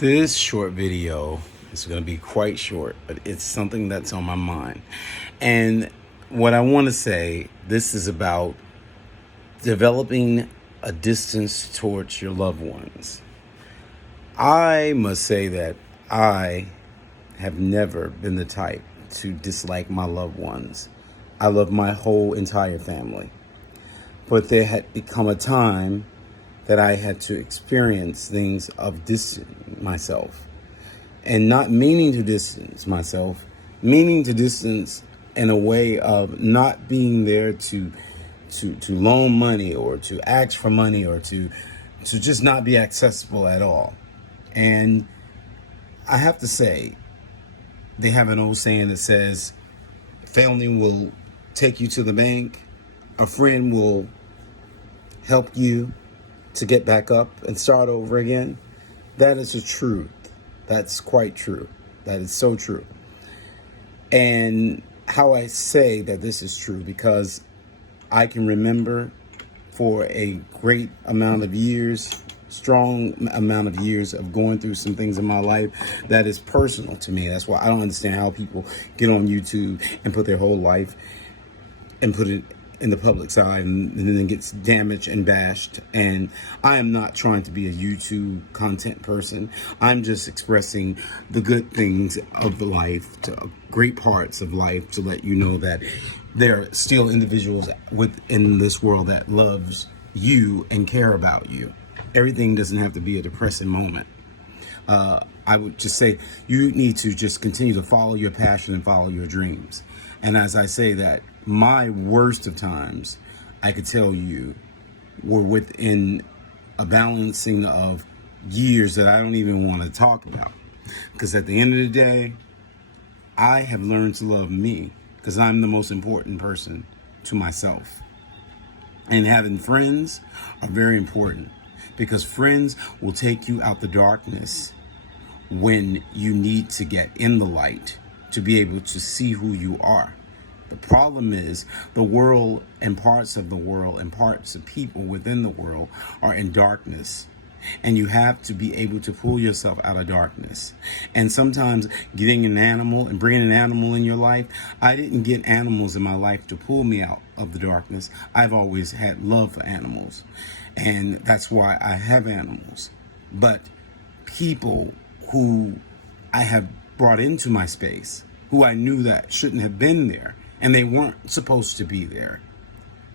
This short video is going to be quite short, but it's something that's on my mind. And what I want to say, this is about developing a distance towards your loved ones. I must say that I have never been the type to dislike my loved ones. I love my whole entire family. But there had become a time that I had to experience things of distance myself. And not meaning to distance myself, meaning to distance in a way of not being there to loan money or to ask for money or to just not be accessible at all. And I have to say, they have an old saying that says, family will take you to the bank, a friend will help you to get back up and start over again. That is the truth. That's quite true. That is so true. And how I say that this is true, because I can remember for a great amount of years, strong amount of years of going through some things in my life that is personal to me. That's why I don't understand how people get on YouTube and put their whole life and put it in the public side and then gets damaged and bashed. And I am not trying to be a YouTube content person. I'm just expressing the good things of life, to great parts of life, to let you know that there are still individuals within this world that loves you and care about you. Everything doesn't have to be a depressing moment. I would just say you need to just continue to follow your passion and follow your dreams. And as I say that, my worst of times, I could tell you, were within a balancing of years that I don't even want to talk about. Because at the end of the day, I have learned to love me, because I'm the most important person to myself. And having friends are very important, because friends will take you out the darkness when you need to get in the light to be able to see who you are. The problem is the world and parts of the world and parts of people within the world are in darkness. And you have to be able to pull yourself out of darkness. And sometimes getting an animal and bringing an animal in your life, I didn't get animals in my life to pull me out of the darkness. I've always had love for animals. And that's why I have animals. But people who I have brought into my space, who I knew that shouldn't have been there, and they weren't supposed to be there,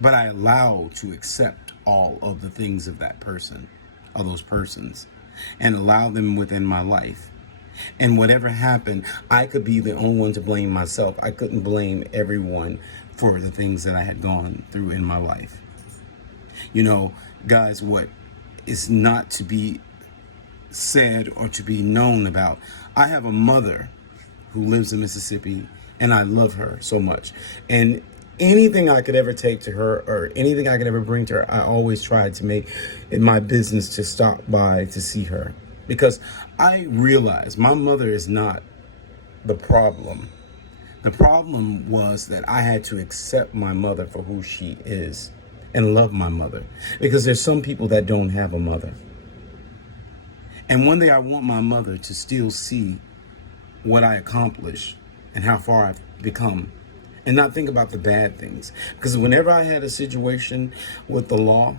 but I allowed to accept all of the things of that person, of those persons, and allow them within my life. And whatever happened, I could be the only one to blame myself. I couldn't blame everyone for the things that I had gone through in my life. You know, guys, what is not to be said or to be known about, I have a mother who lives in Mississippi, and I love her so much. And anything I could ever take to her, or anything I could ever bring to her, I always tried to make it my business to stop by to see her. Because I realized my mother is not the problem. The problem was that I had to accept my mother for who she is and love my mother. Because there's some people that don't have a mother. And one day I want my mother to still see what I accomplished and how far I've become, and not think about the bad things. Because whenever I had a situation with the law,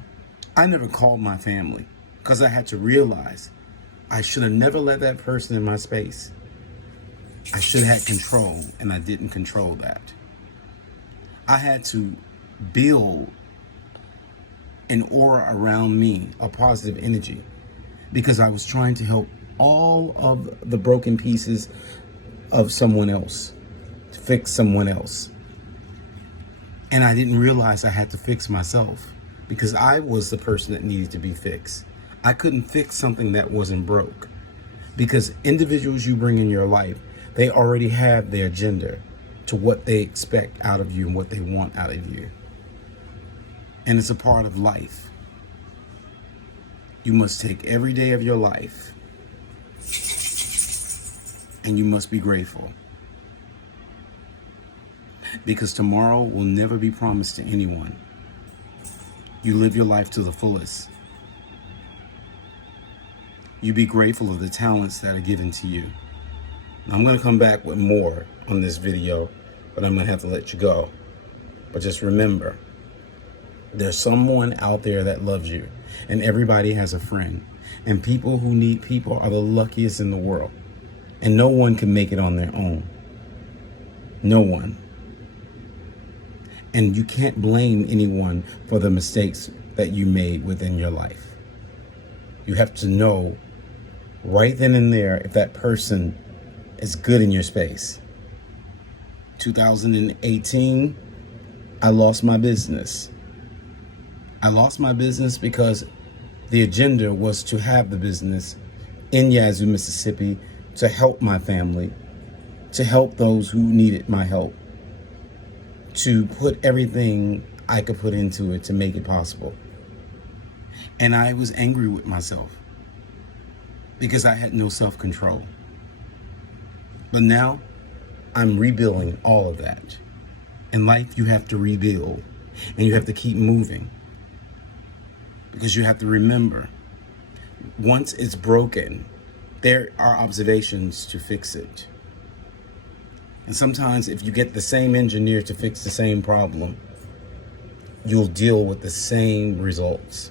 I never called my family, because I had to realize I should have never let that person in my space. I should have had control, and I didn't control that. I had to build an aura around me, a positive energy, because I was trying to help all of the broken pieces of someone else, to fix someone else. And I didn't realize I had to fix myself, because I was the person that needed to be fixed. I couldn't fix something that wasn't broke, because individuals you bring in your life, they already have their agenda to what they expect out of you and what they want out of you. And it's a part of life. You must take every day of your life, and you must be grateful. Because tomorrow will never be promised to anyone. You live your life to the fullest. You be grateful of the talents that are given to you. Now, I'm going to come back with more on this video, but I'm going to have to let you go. But just remember, there's someone out there that loves you, and everybody has a friend. And people who need people are the luckiest in the world. And no one can make it on their own. No one. And you can't blame anyone for the mistakes that you made within your life. You have to know right then and there if that person is good in your space. 2018, I lost my business. I lost my business because the agenda was to have the business in Yazoo, Mississippi, to help my family, to help those who needed my help, to put everything I could put into it to make it possible. And I was angry with myself because I had no self-control. But now I'm rebuilding all of that. In life, you have to rebuild and you have to keep moving, because you have to remember, once it's broken, there are observations to fix it. And sometimes if you get the same engineer to fix the same problem, you'll deal with the same results.